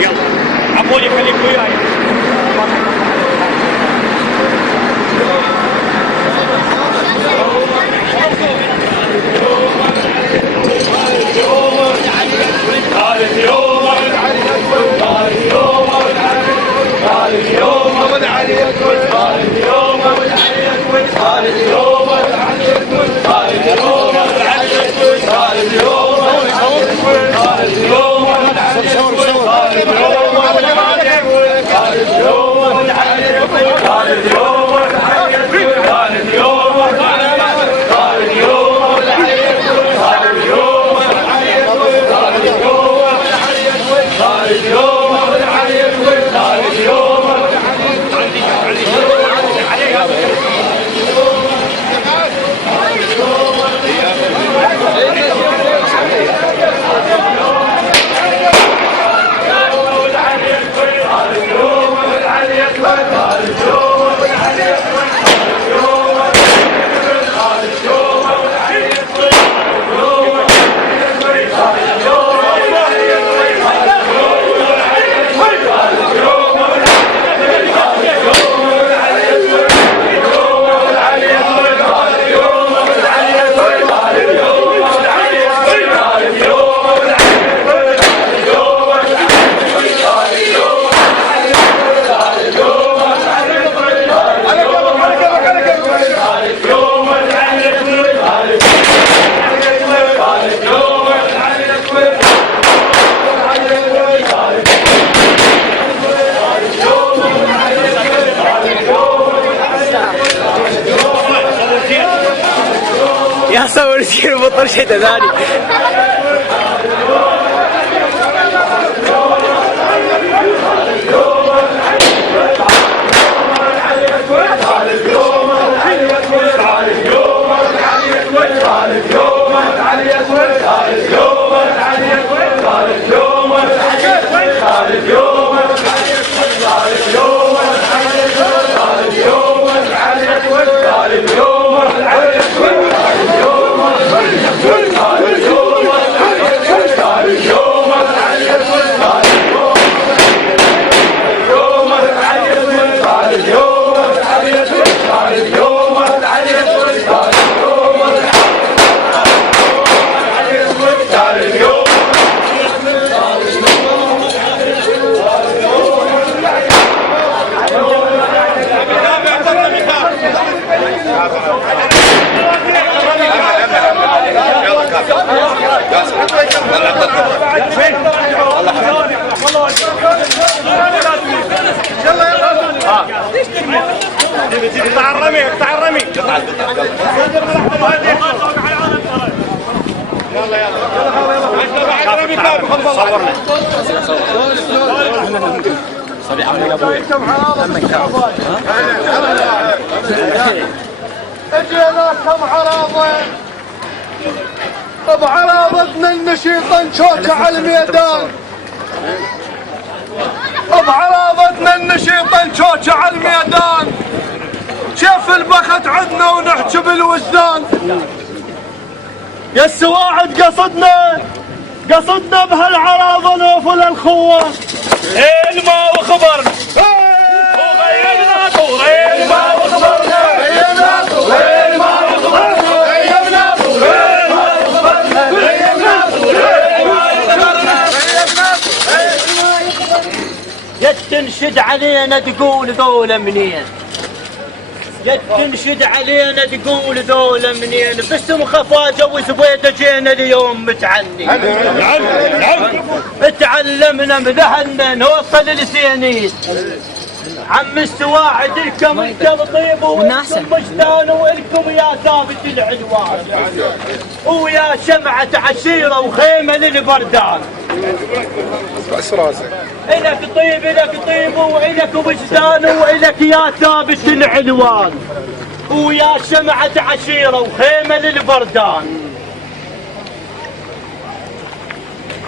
يلا عمولي خليك وياي. يا صور كثير بطل شيء ثاني. قطع الرمي قطع الرمي قطع يلا يلا صورنا صبي عمي يا ابوي اجينا كم عراضه بعراضتنا النشيطه نشوكه على الميدان بعراضتنا النشيطه نشوكه على الميدان شاف البخت عدنا ونحكي بالوجدان يا السواعد قصدنا بهالعراضه نوفل الخوه ما وخبرنا وغيرنا وغيرنا وخبرنا تنشد علينا تقول ذولا منين تنشد علينا تقول ذولا منين باسم خفاجة وسويدة جينا اليوم متعني تعلمنا مذهلنا نوصل لسينين عم السواعد لكم الطيب والكم مجدان والكم يا ثابت العنوان ويا شمعة عشيرة وخيمة للبردان إلك طيب وإلك وجدان وإلك يا ثابت العنوان ويا شمعة عشيرة وخيمة للبردان.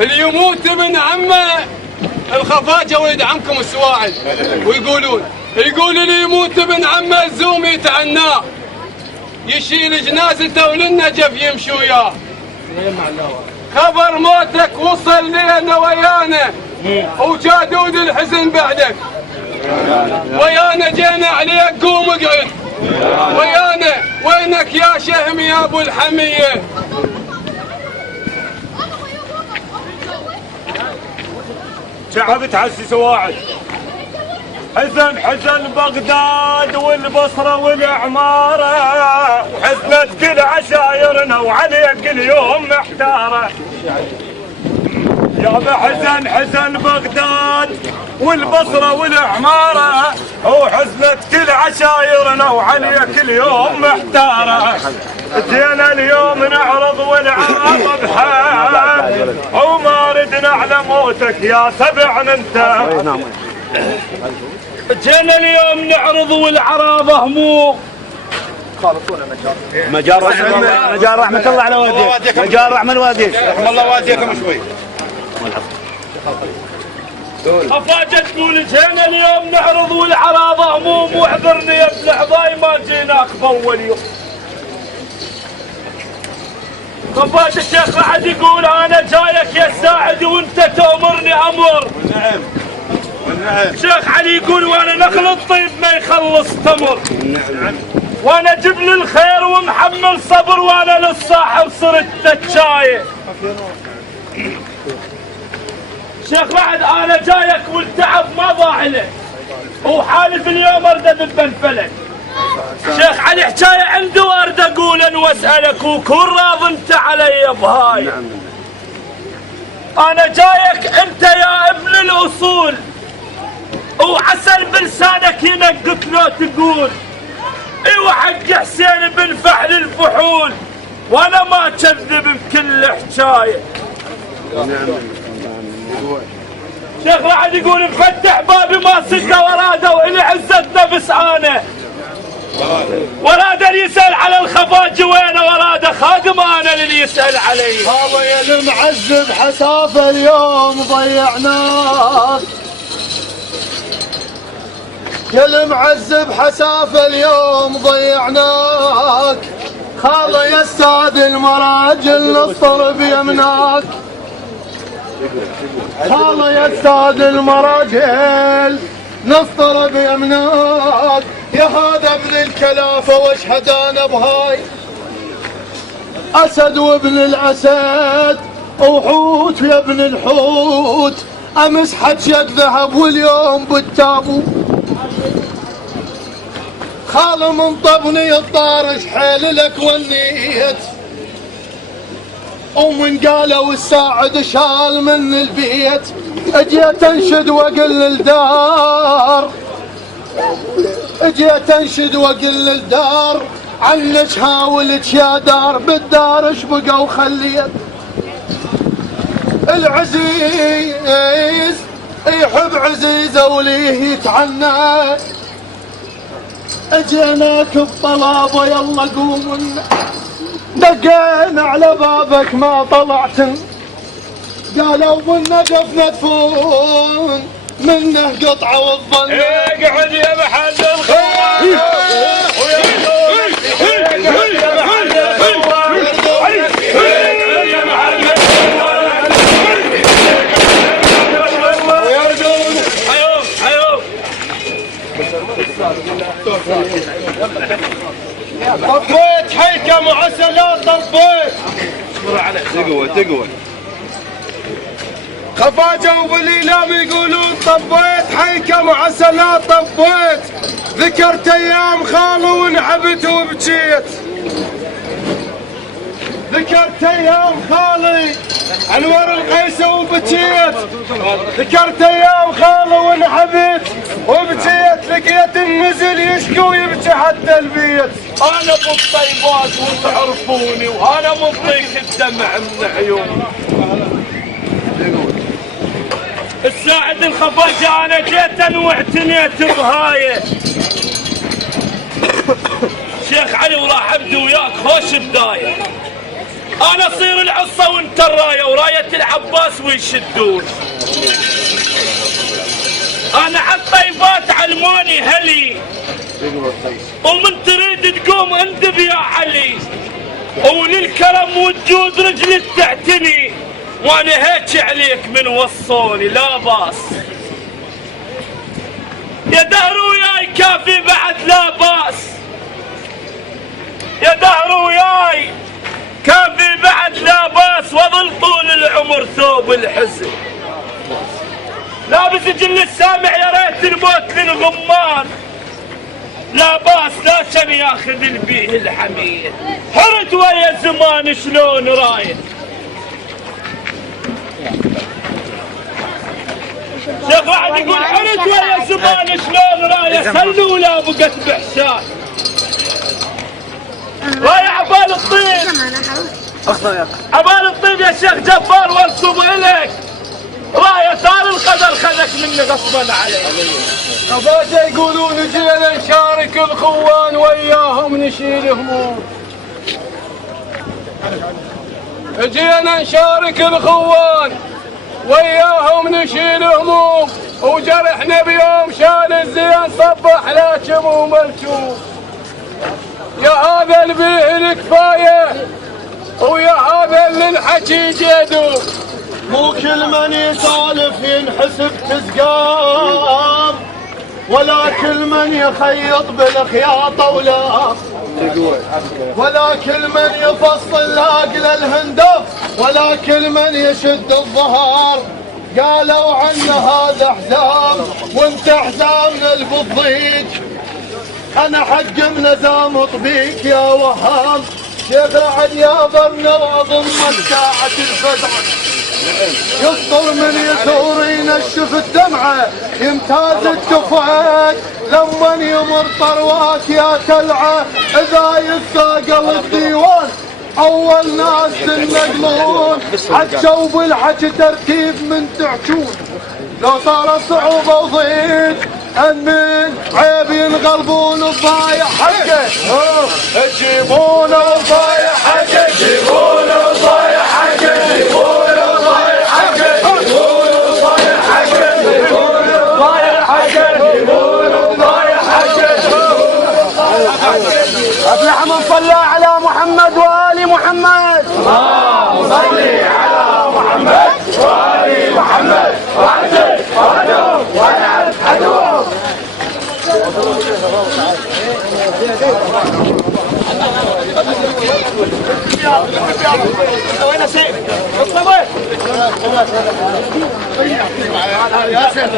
اللي يموت ابن عمه الخفاجة ويدعمكم السواعد ويقولون اللي يموت ابن عمه الزوم يتعناه يشيل جنازته وللنجف يمشي وياه. خبر موتك وصل لنا ويانا وجا دود الحزن بعدك. ويانا جينا عليك قوم اقعد. ويانا وينك يا شهم يا ابو الحميه؟ شعب تحسس واعد. حزن حزن بغداد والبصرة والعمارة، وحزنت كل عشايرنا وعليك اليوم محتارة. يا حزن حزن بغداد والبصرة والعمارة، وحزنت كل عشايرنا وعليك اليوم محتارة. جينا اليوم نعرض ونعرض بحال، وما ردنا على موتك يا سبع انت. جينا اليوم نعرض والعرابة هموم. مجار رحمة الله على واديك. مجار رحمة واديك. رحم الله واديكم شوي. افاجئ تقول جينا اليوم نعرض والعرابة هموم، واعذرني يا ابن عضاي ما جيناك باول يوم. خفاج الشيخ رعد يقول انا جايك يا الساعد وانت تأمرني امر. نعم. شيخ علي يقول وانا نخل الطيب ما يخلص تمر. وانا جبل الخير ومحمل صبر، وانا للصاحب صرت تتشاية. شيخ رعد انا جايك والتعب ما ضاع لك، وحالف اليوم ارد بنفلك. شيخ علي حكاية عندي وارد اقول واسألك، وكون راض انت علي بهاي. انا جايك انت يا ابن الاصول، وعسل بلسانك ينقط لو تقول ايوه حق حسين بن فحل الفحول، وانا ما كذب بكل حكايه. شيخ رعد يقول مفتح بابي ما سده وراده، والي عزتنا بسعانه. وراده اللي يسأل على الخفاجي وينه، وراده خادم انا اللي يسأل علي. الله يا المعذب حسافه اليوم ضيعناك. يا المعذب حسافه اليوم ضيعناك. خاله يا استاذ المراجل نصر بيمناك. خاله يا استاذ المراجل نصر بيمناك. يا هذا ابن الكلافه واشهد انا بهاي. اسد وابن الاسد وحوت يا ابن الحوت، امس حجك ذهب واليوم بالتابوت. خاله من طبني الطارش حيل لك ونيت، ومن قالوا الساعد شال من البيت. اجيت انشد واقل الدار، اجيت انشد واقل الدار، عنك هاولك يا دار بالدار اش بقى وخليت. العزيز يحب عزيزه وليه يتعنى، اجيناك بطلابه يلا قوم. دقينا على بابك ما طلعتن، قالوا بالنجف مدفون منه قطعه والظن. اقعد يا محل الخوان، اقعد يا محل الخوان، يا محل الخوان. حيوم طبيت حيكم وعسلات طبيت. تقوى خفاجة وبالإعلام يقولون طبيت حيكم وعسلات طبيت. ذكرت أيام خالو ونحبت وبكيت. ذكرت أيام خالي أنور القيسة وبكيت. ذكرت أيام خالو ونحبت وبكيت. لقيت النزل يشكو ويبكي حتى البيت. انا بالطيبات وتعرفوني، وانا مضيق الدمع من عيوني. الساعد الخفاجة انا جيت واعتنيت بهايه. شيخ علي وراح ابدي وياك خوش بدايه. انا اصير العصا وانت الرايه، ورايه العباس ويشدون. انا عالطيبات علموني هلي، ومن تريد تقوم اندب يا علي. وللكرم والجود رجلك تعتني، وانا هيك عليك من وصوني لا باس. يا دهر وياي كافي بعد لا باس، يا دهر وياي كافي بعد لا باس، واظل طول العمر ثوب الحزن لابس جل السامع يا ريت الموت للغمان. لا باس لا شن ياخذ البيه الحميد، حرت ويا الزمان شلون رايح. شيخ واحد يقول حرت ويا الزمان شلون رايح، خلوا لا بقت بحشاش رايح عبال الطيب. عبال الطيب يا شيخ جبار وانصب اليك، راية صار القدر خذك مني غصبا عليك. أباجا يقولون جينا نشارك الخوان وياهم نشيل هموم، جينا نشارك الخوان وياهم نشيل هموم، وجرحنا بيوم شال الزين صبح لا شموم الشوم. يا هذا البيه الكفايه ويا هذا اللي الحكي جدو، مو كل من يسولف ينحسب تزقام، ولا كل من يخيط بالخياطة ولا كل من يفصل لاقل الهندف، ولا كل من يشد الظهر. قالوا عنه هذا حزام وانت حزامنا البضيج، انا حق منزام بيك يا وهام. شيخ رعد يا برنا ضمك ساعة الفزع، يصدر من يثور ينشف الدمعة، يمتاز التفاك لما يمر طروات يا تلعة. اذا يتساقل الديوان اول ناس تنقلون، عجوا بالحكي ترتيب من تحجون. لو صار صعوبة وضيق من عيب ينغلبون الضايع حقه، تجيبون الضايع حقه، تجيبون الضايع حقه، تجيبون الضايع حقه، تجيبون الضايع حقه، تجيبون الضايع حقه، تجيبون الضايع حقه. افلح من صلى على محمد وآل محمد. اللهم صل على محمد وآل محمد واعتق وعدهم ونعم عدوهم. وين سيف؟ يا سيف